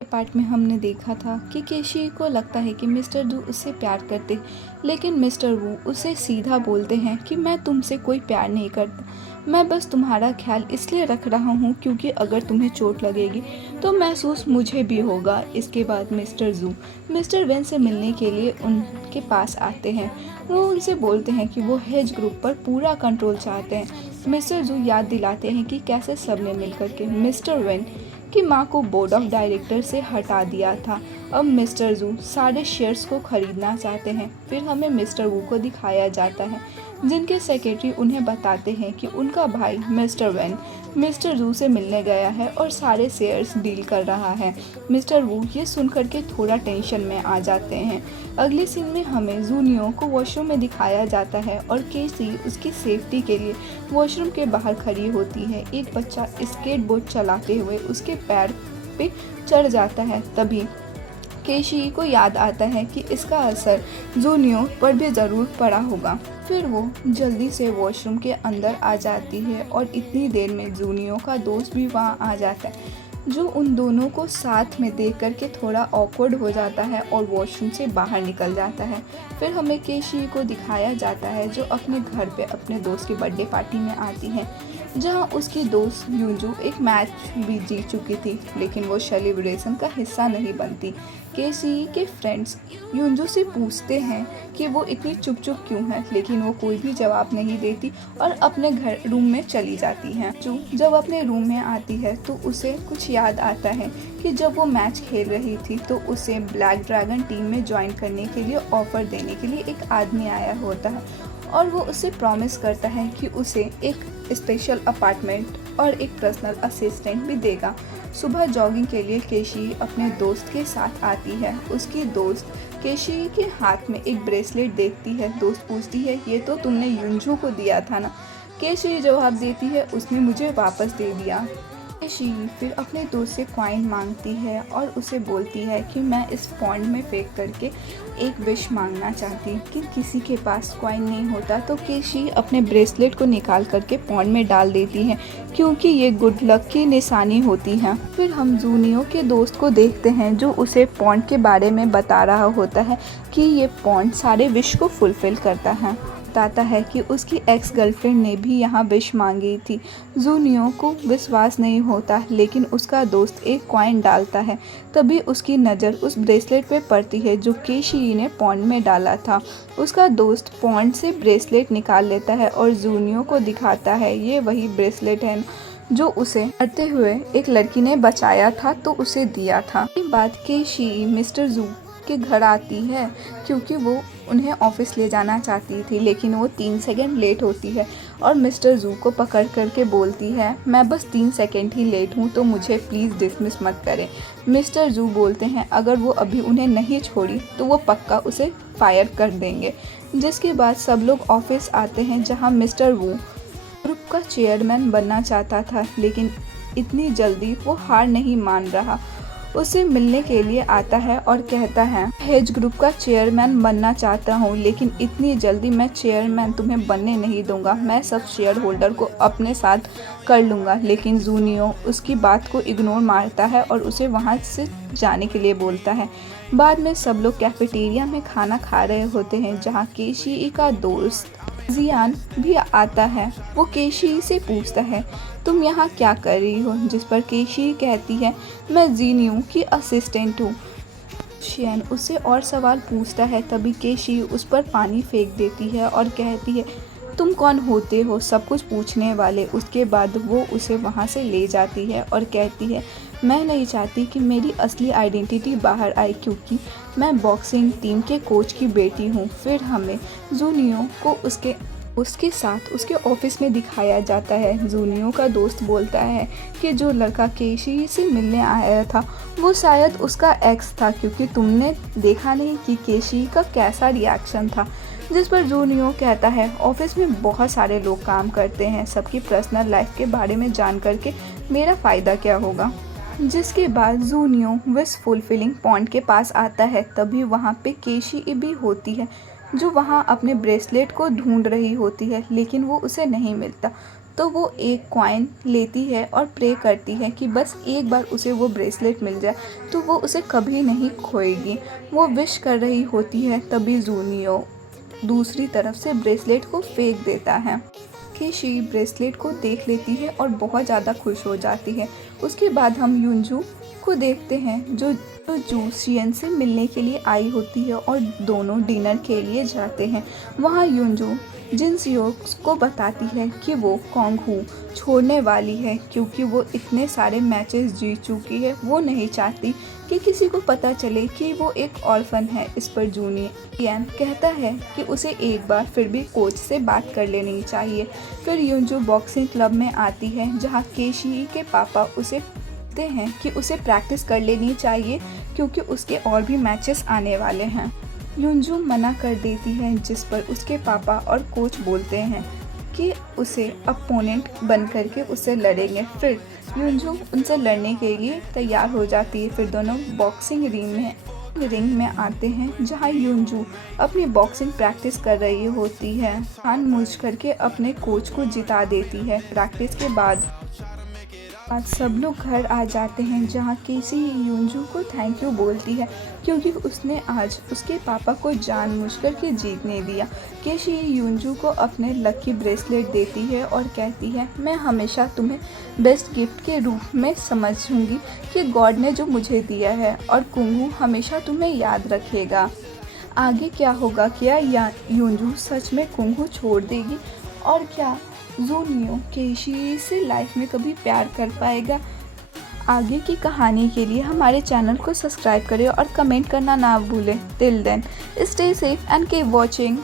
Part में हमने देखा था कि केशी को लगता है कि मिस्टर डू उससे प्यार करते, लेकिन मिस्टर वू उसे सीधा बोलते हैं कि मैं तुमसे कोई प्यार नहीं करता, मैं बस तुम्हारा ख्याल इसलिए रख रहा हूँ क्योंकि अगर तुम्हें चोट लगेगी तो महसूस मुझे भी होगा। इसके बाद मिस्टर जू मिस्टर वेन से मिलने के लिए उनके पास आते हैं। वो उनसे बोलते हैं कि वो हेज ग्रुप पर पूरा कंट्रोल चाहते हैं। मिस्टर जू याद दिलाते हैं कि कैसे सबने मिलकर के मिस्टर वेन की मां को बोर्ड ऑफ डायरेक्टर से हटा दिया था। अब मिस्टर जू सारे शेयर्स को खरीदना चाहते हैं। फिर हमें मिस्टर वू को दिखाया जाता है जिनके सेक्रेटरी उन्हें बताते हैं कि उनका भाई मिस्टर वेन मिस्टर जू से मिलने गया है और सारे शेयर्स डील कर रहा है। मिस्टर वू ये सुनकर के थोड़ा टेंशन में आ जाते हैं। अगले सीन में हमें जूनियो को वॉशरूम में दिखाया जाता है और केसी उसकी सेफ्टी के लिए वॉशरूम के बाहर खड़ी होती है। एक बच्चा स्केटबोर्ड चलाते हुए उसके पैर पे चढ़ जाता है। तभी केशी को याद आता है कि इसका असर जूनियो पर भी ज़रूर पड़ा होगा। फिर वो जल्दी से वॉशरूम के अंदर आ जाती है और इतनी देर में जूनियो का दोस्त भी वहाँ आ जाता है, जो उन दोनों को साथ में देख कर के थोड़ा ऑकवर्ड हो जाता है और वॉशरूम से बाहर निकल जाता है। फिर हमें केशी को दिखाया जाता है जो अपने घर पे अपने दोस्त की बर्थडे पार्टी में आती है, जहां उसकी दोस्त यूंजू एक मैच भी जीत चुकी थी, लेकिन वो सेलिब्रेशन का हिस्सा नहीं बनती। केसी के फ्रेंड्स यूंजू से पूछते हैं कि वो इतनी चुप चुप क्यों है, लेकिन वो कोई भी जवाब नहीं देती और अपने घर रूम में चली जाती है। जो जब अपने रूम में आती है तो उसे कुछ याद आता है कि जब वो मैच खेल रही थी तो उसे ब्लैक ड्रैगन टीम में ज्वाइन करने के लिए ऑफर देने के लिए एक आदमी आया होता है और वो उसे प्रॉमिस करता है कि उसे एक स्पेशल अपार्टमेंट और एक पर्सनल असिस्टेंट भी देगा। सुबह जॉगिंग के लिए केशी अपने दोस्त के साथ आती है। उसकी दोस्त केशी के हाथ में एक ब्रेसलेट देखती है। दोस्त पूछती है, ये तो तुमने यूंजू को दिया था ना? केशी जवाब देती है, उसने मुझे वापस दे दिया। केशी फिर अपने दोस्त से कॉइन मांगती है और उसे बोलती है कि मैं इस पॉन्ड में फेंक करके एक विश मांगना चाहती, कि किसी के पास कॉइन नहीं होता तो केशी अपने ब्रेसलेट को निकाल करके पॉन्ड में डाल देती है क्योंकि ये गुड लक की निशानी होती है। फिर हम जूनियो के दोस्त को देखते हैं जो उसे पॉन्ड के बारे में बता रहा होता है कि ये पॉन्ड सारे विश को फुलफिल करता है। बताता है कि उसकी एक्स गर्लफ्रेंड ने भी यहाँ विश मांगी थी। जूनियो को विश्वास नहीं होता, लेकिन उसका दोस्त एक कॉइन डालता है। तभी उसकी नज़र उस ब्रेसलेट पे पड़ती है जो केशी ने पॉन्ड में डाला था। उसका दोस्त पॉन्ड से ब्रेसलेट निकाल लेता है और जूनियो को दिखाता है, ये वही ब्रेसलेट है जो उसे मरते हुए एक लड़की ने बचाया था तो उसे दिया था। ये बात केशी मिस्टर जू के घर आती है क्योंकि वो उन्हें ऑफिस ले जाना चाहती थी, लेकिन वो 3 सेकंड लेट होती है और मिस्टर जू को पकड़ करके बोलती है, मैं बस 3 सेकंड ही लेट हूँ तो मुझे प्लीज़ डिसमिस मत करें। मिस्टर जू बोलते हैं अगर वो अभी उन्हें नहीं छोड़ी तो वो पक्का उसे फायर कर देंगे। जिसके बाद सब लोग ऑफिस आते हैं जहाँ मिस्टर वू ग्रुप का चेयरमैन बनना चाहता था, लेकिन इतनी जल्दी वो हार नहीं मान रहा। उसे मिलने के लिए आता है और कहता है, हेज ग्रुप का चेयरमैन बनना चाहता हूँ, लेकिन इतनी जल्दी मैं चेयरमैन तुम्हें बनने नहीं दूंगा, मैं सब शेयर होल्डर को अपने साथ कर लूँगा। लेकिन जूनियो उसकी बात को इग्नोर मारता है और उसे वहाँ से जाने के लिए बोलता है। बाद में सब लोग कैफेटेरिया में खाना खा रहे होते हैं जहाँ केशी का दोस्त जियान भी आता है। वो केशी से पूछता है, तुम यहाँ क्या कर रही हो? जिस पर केशी कहती है, मैं जीनियो की असिस्टेंट हूँ। शियन उससे और सवाल पूछता है, तभी केशी उस पर पानी फेंक देती है और कहती है, तुम कौन होते हो सब कुछ पूछने वाले? उसके बाद वो उसे वहाँ से ले जाती है और कहती है, मैं नहीं चाहती कि मेरी असली आइडेंटिटी बाहर आए क्योंकि मैं बॉक्सिंग टीम के कोच की बेटी हूँ। फिर हमें जूनियो को उसके साथ उसके ऑफिस में दिखाया जाता है। जूनियो का दोस्त बोलता है कि जो लड़का केशी से मिलने आया था वो शायद उसका एक्स था, क्योंकि तुमने देखा नहीं कि केशी का कैसा रिएक्शन था। जिस पर जूनियो कहता है, ऑफिस में बहुत सारे लोग काम करते हैं, सबकी पर्सनल लाइफ के बारे में जान करके मेरा फ़ायदा क्या होगा। जिसके बाद जूनियो विश फुलफिलिंग पॉइंट के पास आता है। तभी वहाँ पे केशी भी होती है जो वहाँ अपने ब्रेसलेट को ढूंढ रही होती है, लेकिन वो उसे नहीं मिलता। तो वो एक कॉइन लेती है और प्रे करती है कि बस एक बार उसे वो ब्रेसलेट मिल जाए तो वो उसे कभी नहीं खोएगी। वो विश कर रही होती है तभी जूनियो दूसरी तरफ से ब्रेसलेट को फेंक देता है। केशी ब्रेसलेट को देख लेती है और बहुत ज़्यादा खुश हो जाती है। उसके बाद हम युनजू को देखते हैं जो जू शियन से मिलने के लिए आई होती है और दोनों डिनर के लिए जाते हैं। वहाँ युनजू जिन सियोक को बताती है कि वो कोंगहू छोड़ने वाली है क्योंकि वो इतने सारे मैचेस जीत चुकी है। वो नहीं चाहती कि किसी को पता चले कि वो एक ऑर्फन है। इस पर जूनियन कहता है कि उसे एक बार फिर भी कोच से बात कर लेनी चाहिए। फिर युनजू बॉक्सिंग क्लब में आती है जहाँ केशी के पापा उसे कहते हैं कि उसे प्रैक्टिस कर लेनी चाहिए क्योंकि उसके और भी मैचेस आने वाले हैं। युनजू मना कर देती है जिस पर उसके पापा और कोच बोलते हैं कि उसे अपोनेंट बन करके उससे लड़ेंगे। फिर युनजू उनसे लड़ने के लिए तैयार हो जाती है। फिर दोनों बॉक्सिंग रिंग में आते हैं जहां युनजू अपनी बॉक्सिंग प्रैक्टिस कर रही होती है। जानबूझ करके अपने कोच को जिता देती है। प्रैक्टिस के बाद आज सब लोग घर आ जाते हैं जहाँ केसी युनजू को थैंक यू बोलती है क्योंकि उसने आज उसके पापा को जानबूझ कर के जीतने दिया। केशी युनजू को अपने लकी ब्रेसलेट देती है और कहती है मैं हमेशा तुम्हें बेस्ट गिफ्ट के रूप में समझूंगी कि गॉड ने जो मुझे दिया है और कुंगू हमेशा तुम्हें याद रखेगा। आगे क्या होगा, क्या युनजू सच में कुंगू छोड़ देगी और क्या जूनियो केशी से लाइफ में कभी प्यार कर पाएगा? आगे की कहानी के लिए हमारे चैनल को सब्सक्राइब करें और कमेंट करना ना भूलें। Till then stay safe and keep watching.